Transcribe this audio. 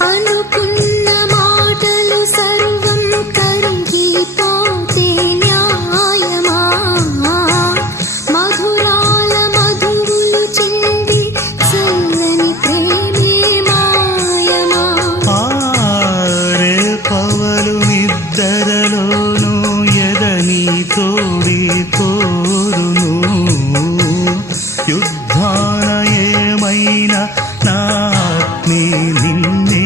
అనుకున్న మాటలు సర్వం కరిగిపోతే న్యాయమా మధురాల మధువులు చెంది చల్లని ప్రేమే మాయమా ఆరే పవలు నిద్దరలోను ఎదని తోడి కోరును యుద్ధాన ఏమైనా నా ఆత్మే నిన్నే